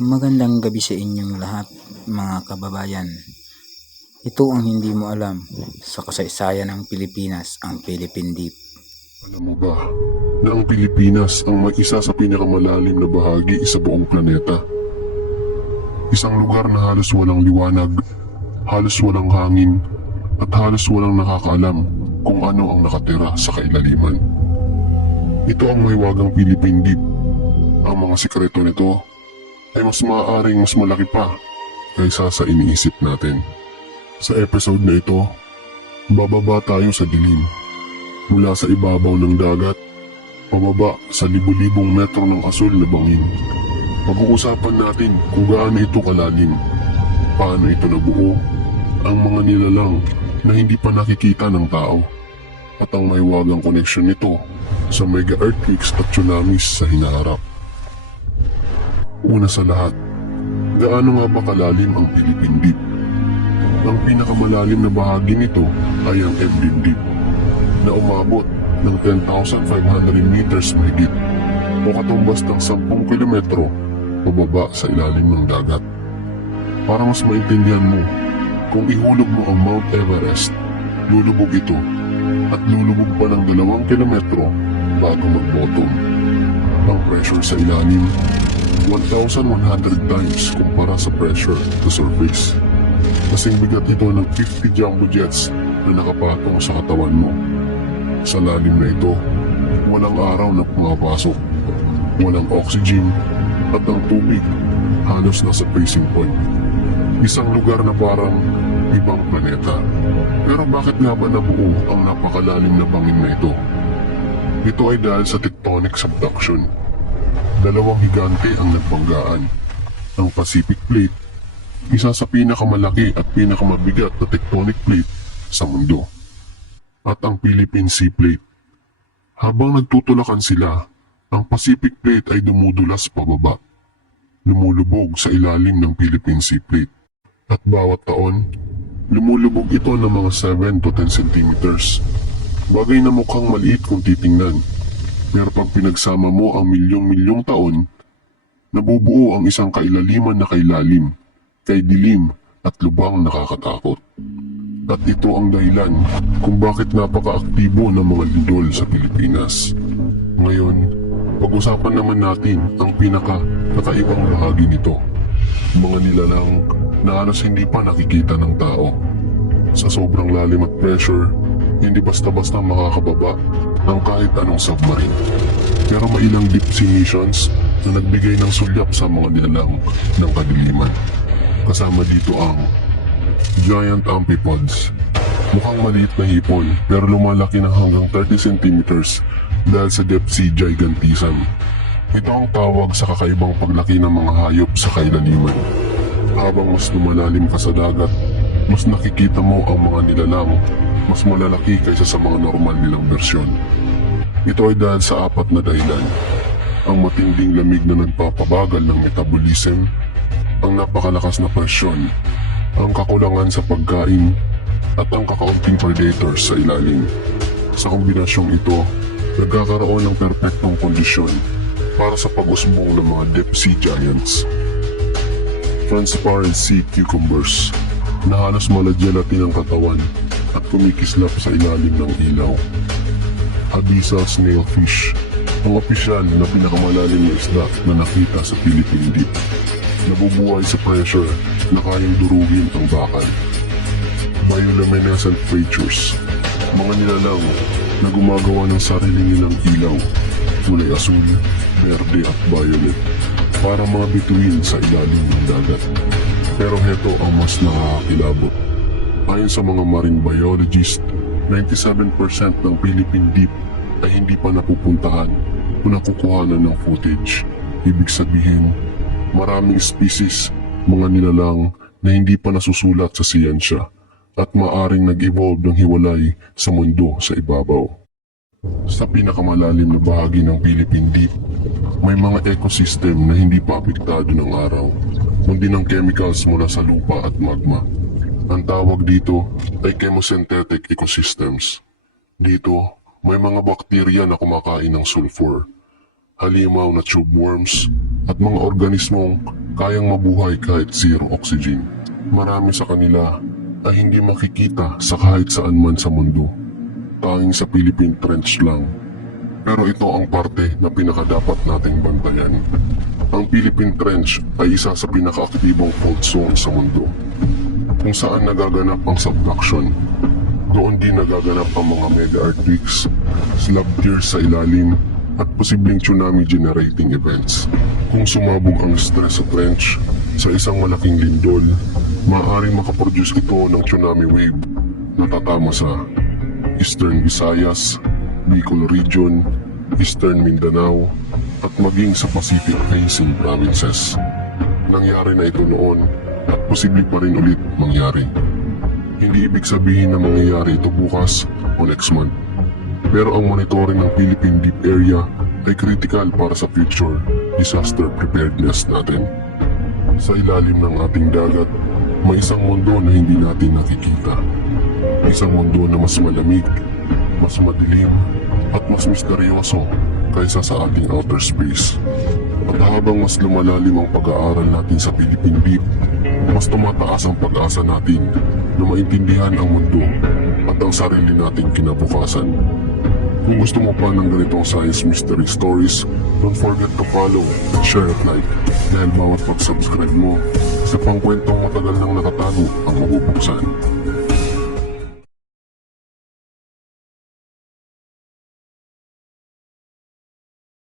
Magandang gabi sa inyong lahat, mga kababayan. Ito ang hindi mo alam sa kasaysayan ng Pilipinas, ang Philippine Deep. Alam mo ba na ang Pilipinas ang may isa sa pinakamalalim na bahagi sa buong planeta? Isang lugar na halos walang liwanag, halos walang hangin, at halos walang nakakaalam kung ano ang nakatira sa kailaliman. Ito ang mahiwagang Philippine Deep. Ang mga sikreto nito ay mas maaaring mas malaki pa kaysa sa iniisip natin. Sa episode na ito, bababa tayo sa dilim. Mula sa ibabaw ng dagat, pababa sa libu-libong metro ng asul na bangin. Pag-uusapan natin kung gaano ito kalalim, paano ito nabuo, ang mga nilalang na hindi pa nakikita ng tao, at ang mahiwagang koneksyon nito sa mega earthquakes at tsunamis sa hinaharap. Una sa lahat, gaano nga ba kalalim ang Philippine Deep? Ang pinakamalalim na bahagi nito ay ang Ebrin Deep, na umabot ng 10,500 meters mahigit o katumbas ng 10 kilometro pababa sa ilalim ng dagat. Para mas maintindihan mo, kung ihulog mo ang Mount Everest, lulubog ito at lulubog pa ng 2 kilometro bago mag-bottom. Ang pressure sa ilalim, 1,100 times kumpara sa pressure sa surface. Kasing bigat ito ng 50 jumbo jets na nakapatong sa katawan mo. Sa lalim na ito, walang araw na pumapasok, walang oxygen, at ang tubig halos nasa freezing point. Isang lugar na parang ibang planeta. Pero bakit nga ba nabuo ang napakalalim na bangin na ito? Ito ay dahil sa tectonic subduction. Dalawang higante ang nagbanggaan. Ang Pacific Plate, isa sa pinakamalaki at pinakamabigat na tectonic plate sa mundo, at ang Philippine Sea Plate. Habang nagtutulakan sila, ang Pacific Plate ay dumudulas pababa, lumulubog sa ilalim ng Philippine Sea Plate. At bawat taon, lumulubog ito ng mga 7 to 10 centimeters. Bagay na mukhang maliit kung titingnan, pero pag pinagsama mo ang milyong-milyong taon, nabubuo ang isang kailaliman na kailalim, kay dilim at lubang nakakatakot. At ito ang dahilan kung bakit napaka-aktibo ng mga lindol sa Pilipinas. Ngayon, pag-usapan naman natin ang pinaka-kakaibang bahagi nito. Mga nilalang na halos hindi pa nakikita ng tao. Sa sobrang lalim at pressure, hindi basta-basta makakababa ang kahit anong submarine. Pero may ilang deep sea missions na nagbigay ng sulyap sa mga nilalang ng kadiliman. Kasama dito ang giant amphipods. Mukhang maliit na hipon pero lumalaki na hanggang 30 centimeters dahil sa depth sea gigantism. Ito ang tawag sa kakaibang paglaki ng mga hayop sa kailaliman. Habang mas lumalalim ka sa dagat, mas nakikita mo ang mga nilalang mas malalaki kaysa sa mga normal nilang bersyon. Ito ay dahil sa 4 na dahilan. Ang matinding lamig na nagpapabagal ng metabolism, ang napakalakas na presyon, ang kakulangan sa pagkain, at ang kakaunting predators sa ilalim. Sa kombinasyong ito, nagkakaroon ng perpektong kondisyon para sa pag-usbong ng mga deep sea giants. Transparent sea cucumbers na halos mala-gelatin ang katawan at kumikislap sa ilalim ng ilaw. Abyssal snailfish, ang opisyal na pinakamalalim na isda na nakita sa Philippine Deep. Nabubuhay sa pressure na kayang durugin ang bakal. Bioluminescent creatures, mga nilalang na gumagawa ng sarili nilang ilaw, kulay asul, berde at violet, para mga bituin sa ilalim ng dagat. Pero heto ang mas nakakakilabot. Ayon sa mga marine biologists, 97% ng Philippine Deep ay hindi pa napupuntahan o nakukuhanan ng footage. Ibig sabihin, maraming species, mga nilalang na hindi pa nasusulat sa siyensya at maaring nag-evolve ng hiwalay sa mundo sa ibabaw. Sa pinakamalalim na bahagi ng Philippine Deep, may mga ecosystem na hindi pa apektado ng araw, kundi ng chemicals mula sa lupa at magma. Ang tawag dito ay chemosynthetic ecosystems. Dito, may mga bakterya na kumakain ng sulfur, halimaw na tube worms, at mga organismong kayang mabuhay kahit zero oxygen. Marami sa kanila ay hindi makikita sa kahit saan man sa mundo. Tanging sa Philippine Trench lang. Pero ito ang parte na pinakadapat nating bantayan. Ang Philippine Trench ay isa sa pinakaaktibong fault zone sa mundo. Kung saan nagaganap ang subduction, doon din nagaganap ang mga mega earthquakes, slab tears sa ilalim, at posibleng tsunami generating events. Kung sumabog ang stress sa trench sa isang malaking lindol, maaaring makaproduce ito ng tsunami wave na tatama sa Eastern Visayas, Bicol Region, Eastern Mindanao, at maging sa Pacific Basin provinces. Nangyari na ito noon at posible pa rin ulit mangyari. Hindi ibig sabihin na mangyayari ito bukas o next month. Pero ang monitoring ng Philippine Deep Area ay critical para sa future disaster preparedness natin. Sa ilalim ng ating dagat, may isang mundo na hindi natin nakikita. Isang mundo na mas malamig, mas madilim, at mas misteryoso kaysa sa ating outer space. At habang mas lumalalim ang pag-aaral natin sa Philippine Deep, mas tumataas ang pag-asa natin na maintindihan ang mundo at ang sarili nating kinabukasan. Kung gusto mo pa ng ganitong science mystery stories, don't forget to follow, share at like, dahil bawat pag-subscribe mo, sa pangkwentong matagal nang nakatago ang mabubuksan.